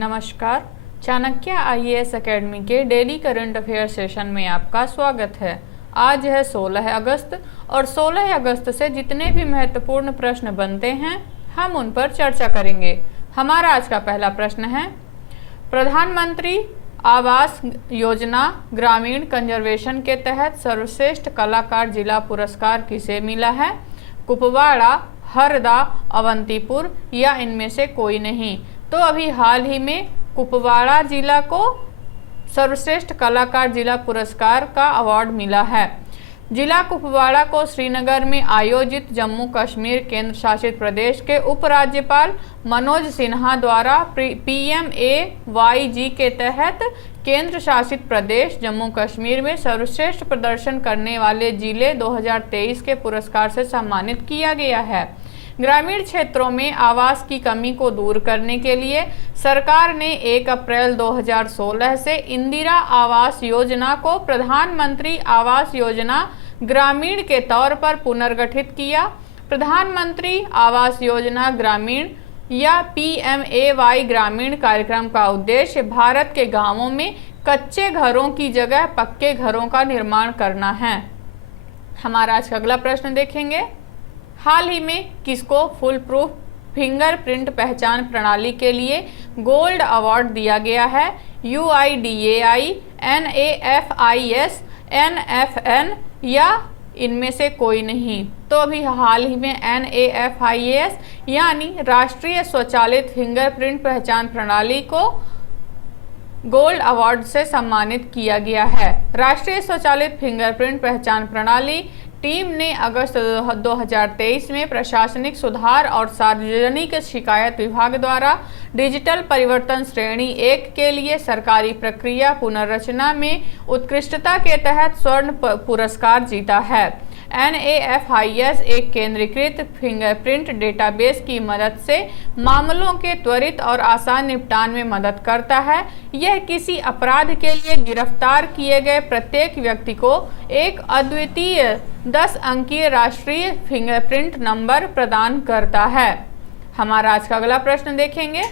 नमस्कार। Chanakya IAS academy के daily current affair session में आपका स्वागत है। आज है 16 अगस्त और 16 अगस्त से जितने भी महत्वपूर्ण प्रश्न बनते हैं हम उन पर चर्चा करेंगे। हमारा आज का पहला प्रश्न है, प्रधानमंत्री आवास योजना ग्रामीण कंजर्वेशन के तहत सर्वश्रेष्ठ कलाकार जिला पुरस्कार किसे मिला है? कुपवाड़ा, हरदा, अवंतीपुर या इनमें से कोई नहीं। तो अभी हाल ही में कुपवाड़ा जिला को सर्वश्रेष्ठ कलाकार जिला पुरस्कार का अवार्ड मिला है। जिला कुपवाड़ा को श्रीनगर में आयोजित जम्मू कश्मीर केंद्र शासित प्रदेश के उपराज्यपाल मनोज सिन्हा द्वारा PMAYG के तहत केंद्र शासित प्रदेश जम्मू कश्मीर में सर्वश्रेष्ठ प्रदर्शन करने वाले जिले 2023 के पुरस्कार से सम्मानित किया गया है। ग्रामीण क्षेत्रों में आवास की कमी को दूर करने के लिए सरकार ने 1 अप्रैल 2016 से इंदिरा आवास योजना को प्रधानमंत्री आवास योजना ग्रामीण के तौर पर पुनर्गठित किया। प्रधानमंत्री आवास योजना ग्रामीण या PMAY ग्रामीण कार्यक्रम का उद्देश्य भारत के गांवों में कच्चे घरों की जगह पक्के घरों का निर्माण करना है। हमारा आज का अगला प्रश्न देखेंगे, हाल ही में किसको फुल प्रूफ फिंगरप्रिंट पहचान प्रणाली के लिए गोल्ड अवार्ड दिया गया है? UIDAI, NAFIS, NFN या इनमें से कोई नहीं। तो अभी हाल ही में NAFIS यानी राष्ट्रीय स्वचालित फिंगरप्रिंट पहचान प्रणाली को गोल्ड अवार्ड से सम्मानित किया गया है। राष्ट्रीय स्वचालित फिंगरप्रिंट पहचान प्रणाली टीम ने अगस्त 2023 में प्रशासनिक सुधार और सार्वजनिक शिकायत विभाग द्वारा डिजिटल परिवर्तन श्रेणी 1 के लिए सरकारी प्रक्रिया पुनर्रचना में उत्कृष्टता के तहत स्वर्ण पुरस्कार जीता है। NAFIS एक केंद्रीकृत फिंगरप्रिंट डेटाबेस की मदद से मामलों के त्वरित और आसान निपटान में मदद करता है। यह किसी अपराध के लिए गिरफ्तार किए गए प्रत्येक व्यक्ति को एक अद्वितीय 10 अंकीय राष्ट्रीय फिंगरप्रिंट नंबर प्रदान करता है। हमारा आज का अगला प्रश्न देखेंगे,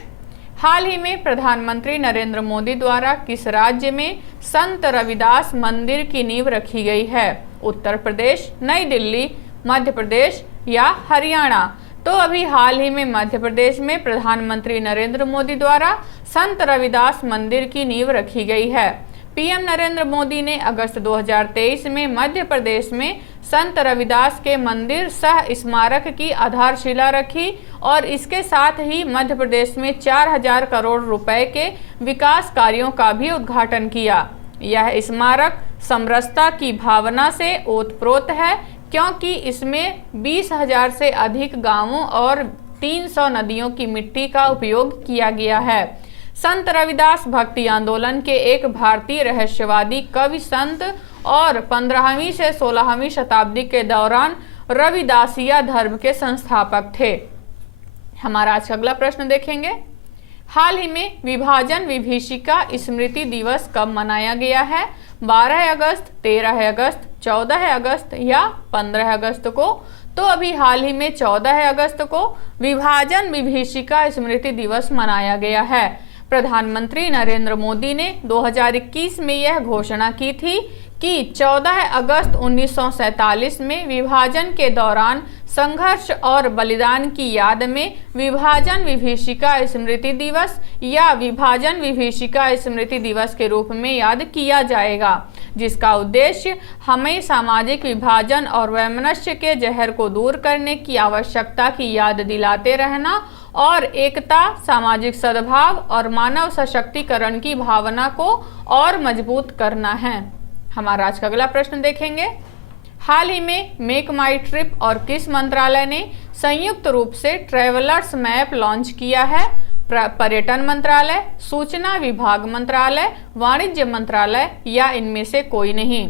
हाल ही में प्रधानमंत्री नरेंद्र मोदी द्वारा किस राज्य में संत रविदास मंदिर की नींव रखी गई है? उत्तर प्रदेश, नई दिल्ली, मध्य प्रदेश या हरियाणा? तो अभी हाल ही में मध्य प्रदेश में प्रधानमंत्री नरेंद्र मोदी द्वारा संत रविदास मंदिर की नींव रखी गई है। PM नरेंद्र मोदी ने अगस्त 2023 में मध्य प्रदेश में संत रविदास के मंदिर सह स्मारक की आधारशिला रखी और इसके साथ ही मध्य प्रदेश में 4000 करोड़ रुपए के विकास कार्यों का भी उद्घाटन किया। यह स्मारक समरसता की भावना से ओतप्रोत है क्योंकि इसमें 20,000 से अधिक गांवों और 300 नदियों की मिट्टी का उपयोग किया गया है। संत रविदास भक्ति आंदोलन के एक भारतीय रहस्यवादी कवि संत और 15वीं से 16वीं शताब्दी के दौरान रविदासिया धर्म के संस्थापक थे। हमारा आज का अगला प्रश्न देखेंगे, हाल ही में विभाजन विभीषिका स्मृति दिवस कब मनाया गया है? 12 अगस्त, 13 अगस्त, 14 अगस्त या 15 अगस्त को? तो अभी हाल ही में 14 अगस्त को विभाजन विभीषिका स्मृति दिवस मनाया गया है। प्रधानमंत्री नरेंद्र मोदी ने 2021 में यह घोषणा की थी कि 14 अगस्त 1947 में विभाजन के दौरान संघर्ष और बलिदान की याद में विभाजन विभीषिका स्मृति दिवस या विभाजन विभीषिका स्मृति दिवस के रूप में याद किया जाएगा, जिसका उद्देश्य हमें सामाजिक विभाजन और वैमनस्य के जहर को दूर करने की आवश्यकता की याद दिलाते रहना और एकता, सामाजिक सद्भाव और मानव सशक्तिकरण की भावना को और मजबूत करना है। हमारा आज का अगला प्रश्न देखेंगे, हाल ही में मेक माई ट्रिप और किस मंत्रालय ने संयुक्त रूप से ट्रैवलर्स मैप लॉन्च किया है? पर्यटन मंत्रालय, सूचना विभाग मंत्रालय, वाणिज्य मंत्रालय या इनमें से कोई नहीं।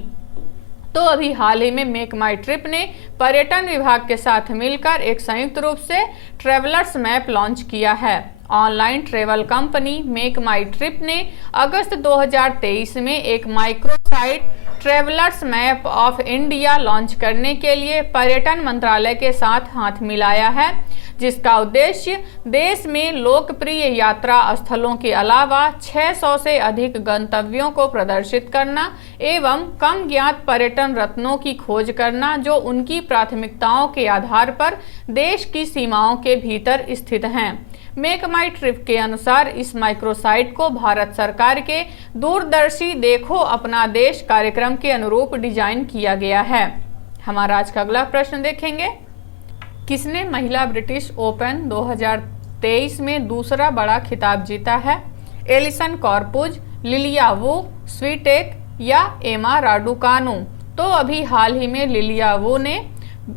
तो अभी हाल ही में मेक माई ट्रिप ने पर्यटन विभाग के साथ मिलकर एक संयुक्त रूप से ट्रैवलर्स मैप लॉन्च किया है। ऑनलाइन ट्रेवल कंपनी मेक माई ट्रिप ने अगस्त 2023 में एक micro site travellers map of India launch करने के लिए पर्यटन मंत्रालय के साथ हाथ मिलाया है, जिसका उद्देश्य देश में लोकप्रिय यात्रा स्थलों के अलावा 600 से अधिक गंतव्यों को प्रदर्शित करना एवं कम ज्ञात पर्यटन रत्नों की खोज करना जो उनकी प्राथमिकताओं के आधार पर देश की सीमाओं के भीतर स्थित हैं। मेक माई ट्रिप के अनुसार इस माइक्रोसाइट को भारत सरकार के दूरदर्शी देखो अपना देश कार्यक्रम के अनुरूप डिजाइन किया गया है। हमारा आज का अगला प्रश्न देखेंगे। किसने महिला ब्रिटिश ओपन 2023 में दूसरा बड़ा खिताब जीता है? एलिसन कॉर्पुज, लिलिया वू, स्वीटेक या एमा राडुकानु? तो अभी हाल ही में लिलिया वू ने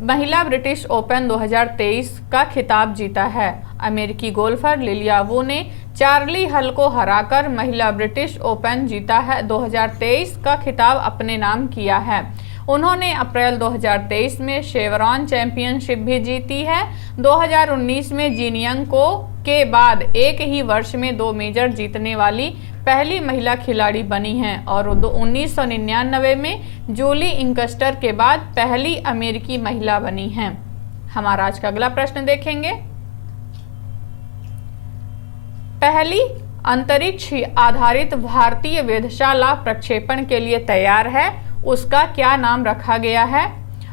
महिला ब्रिटिश ओपन 2023 का खिताब जीता है। अमेरिकी गोल्फर लिलिया वू ने चार्ली हल को हराकर महिला ब्रिटिश ओपन जीता है 2023 का खिताब अपने नाम किया है। उन्होंने अप्रैल 2023 में शेवरॉन चैंपियनशिप भी जीती है। 2019 में जीनियंग को के बाद एक ही वर्ष में 2 मेजर जीतने वाली पहली महिला खिलाड़ी बनी हैं और 1999 में जूली इंकस्टर के बाद पहली अमेरिकी महिला बनी हैं। हमारा आज का अगला प्रश्न देखेंगे। पहली अंतरिक्ष आधारित भारतीय वेधशाला प्रक्षेपण के लिए तैयार है, उसका क्या नाम रखा गया है?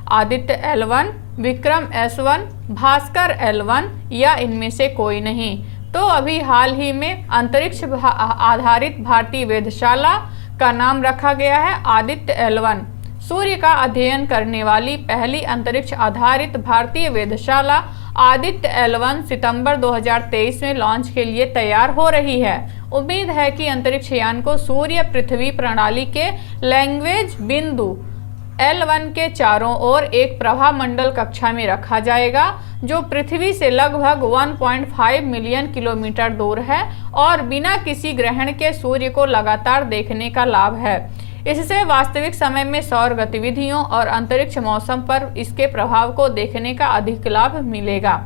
Aditya L1, Vikram S1, Bhaskar L1 या इनमें से कोई नहीं? तो अभी हाल ही में अंतरिक्ष आधारित भारतीय वेधशाला का नाम रखा गया है आदित्य L1। सूर्य का अध्ययन करने वाली पहली अंतरिक्ष आधारित भारतीय वेधशाला आदित्य L1 सितंबर 2023 में लॉन्च के लिए तैयार हो रही है। उम्मीद है कि अंतरिक्ष यान को सूर्य पृथ्वी प्रणाली के लैंग्वेज बिंदु L1 के चारों ओर एक प्रभा मंडल कक्षा में रखा जाएगा जो पृथ्वी से लगभग 1.5 मिलियन किलोमीटर दूर है और बिना किसी ग्रहण के सूर्य को लगातार देखने का लाभ है। इससे वास्तविक समय में सौर गतिविधियों और अंतरिक्ष मौसम पर इसके प्रभाव को देखने का अधिक लाभ मिलेगा।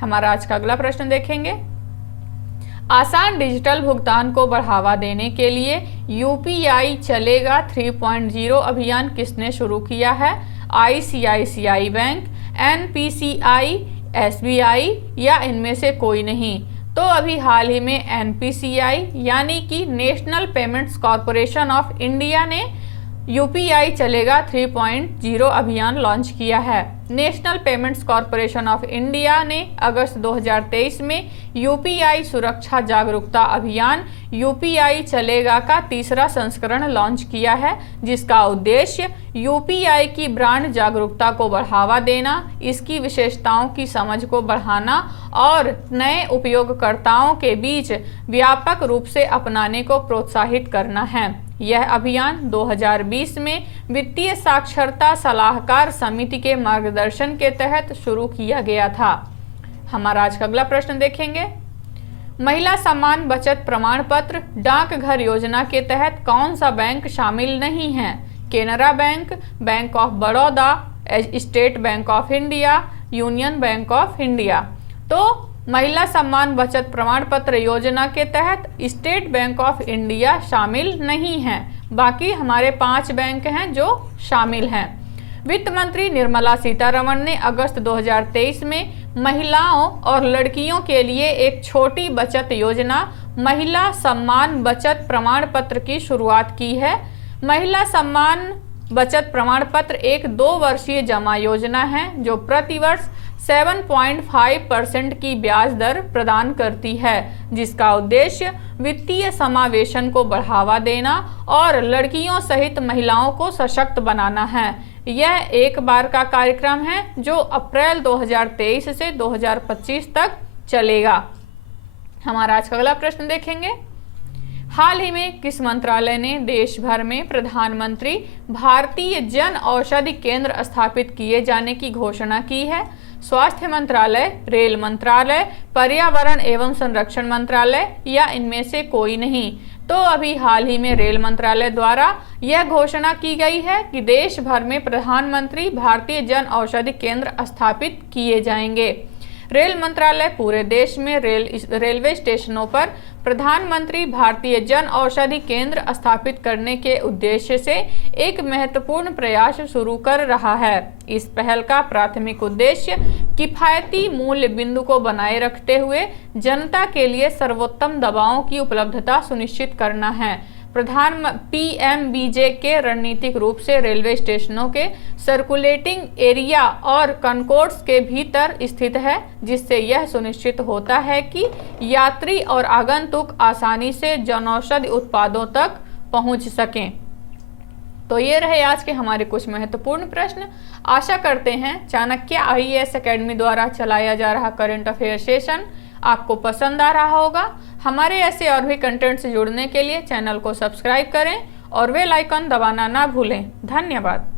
हमारा आज का अगला प्रश्न देखेंगे। आसान डिजिटल भुगतान को बढ़ावा देने के लिए यूपीआई चलेगा 3.0 अभियान किसने शुरू किया है? ICICI बैंक, NPCI, SBI या इनमें से कोई नहीं? तो अभी हाल ही में NPCI यानी कि national payments corporation of India ने यूपीआई चलेगा 3.0 अभियान लॉन्च किया है। National payments corporation of India ने अगस्त 2023 में यूपीआई सुरक्षा जागरूकता अभियान यूपीआई चलेगा का तीसरा संस्करण लॉन्च किया है, जिसका उद्देश्य यूपीआई की ब्रांड जागरूकता को बढ़ावा देना, इसकी विशेषताओं की समझ को बढ़ाना और नए उपयोगकर्ताओं के बीच व्यापक रूप से अपनाने को प्रोत्साहित करना है। यह अभियान 2020 में वित्तीय साक्षरता सलाहकार समिति के मार्गदर्शन के तहत शुरू किया गया था। हमारा आज का अगला प्रश्न देखेंगे। महिला सम्मान बचत प्रमाण पत्र डाकघर योजना के तहत कौन सा बैंक शामिल नहीं है? Canara bank, bank of Baroda, state bank of India, union bank of India? तो महिला सम्मान बचत प्रमाण पत्र योजना के तहत स्टेट बैंक ऑफ इंडिया शामिल नहीं है। बाकी हमारे 5 बैंक हैं जो शामिल हैं। वित्त मंत्री निर्मला सीतारमण ने अगस्त 2023 में महिलाओं और लड़कियों के लिए एक छोटी बचत योजना महिला सम्मान बचत प्रमाण पत्र की शुरुआत की है। महिला सम्मान बचत प्रमाण पत्र एक 2 वर्षीय जमा योजना है जो प्रतिवर्ष 7.5% की ब्याज दर प्रदान करती है, जिसका उद्देश्य वित्तीय समावेशन को बढ़ावा देना और लड़कियों सहित महिलाओं को सशक्त बनाना है। यह एक बार का कार्यक्रम है जो अप्रैल 2023 से 2025 तक चलेगा। हमारा आज का अगला प्रश्न देखेंगे। हाल ही में किस मंत्रालय ने देश भर में प्रधानमंत्री भारतीय जन औषधि केंद्र स्थापित किए जाने की घोषणा की है? स्वास्थ्य मंत्रालय, रेल मंत्रालय, पर्यावरण एवं संरक्षण मंत्रालय या इनमें से कोई नहीं? तो अभी हाल ही में रेल मंत्रालय द्वारा यह घोषणा की गई है कि देश भर में प्रधानमंत्री भारतीय जन औषधि केंद्र स्थापित किए जाएंगे। रेल मंत्रालय पूरे देश में रेलवे स्टेशनों पर प्रधानमंत्री भारतीय जन औषधि केंद्र स्थापित करने के उद्देश्य से एक महत्वपूर्ण प्रयास शुरू कर रहा है। इस पहल का प्राथमिक उद्देश्य किफायती मूल्य बिंदु को बनाए रखते हुए जनता के लिए सर्वोत्तम दवाओं की उपलब्धता सुनिश्चित करना है। PMBJ के रणनीतिक रूप से रेलवे स्टेशनों के सर्कुलेटिंग एरिया और कनकोर्ड्स के भीतर स्थित है, जिससे यह सुनिश्चित होता है कि यात्री और आगंतुक आसानी से जनौषधि उत्पादों तक पहुंच सकें। तो ये रहे आज के हमारे कुछ महत्वपूर्ण प्रश्न। आशा करते हैं चाणक्य IAS अकेडमी द्वारा चलाया जा रहा करंट अफेयर सेशन आपको पसंद आ रहा होगा। हमारे ऐसे और भी कंटेंट से जुड़ने के लिए चैनल को सब्सक्राइब करें और बेल आइकन दबाना ना भूलें। धन्यवाद।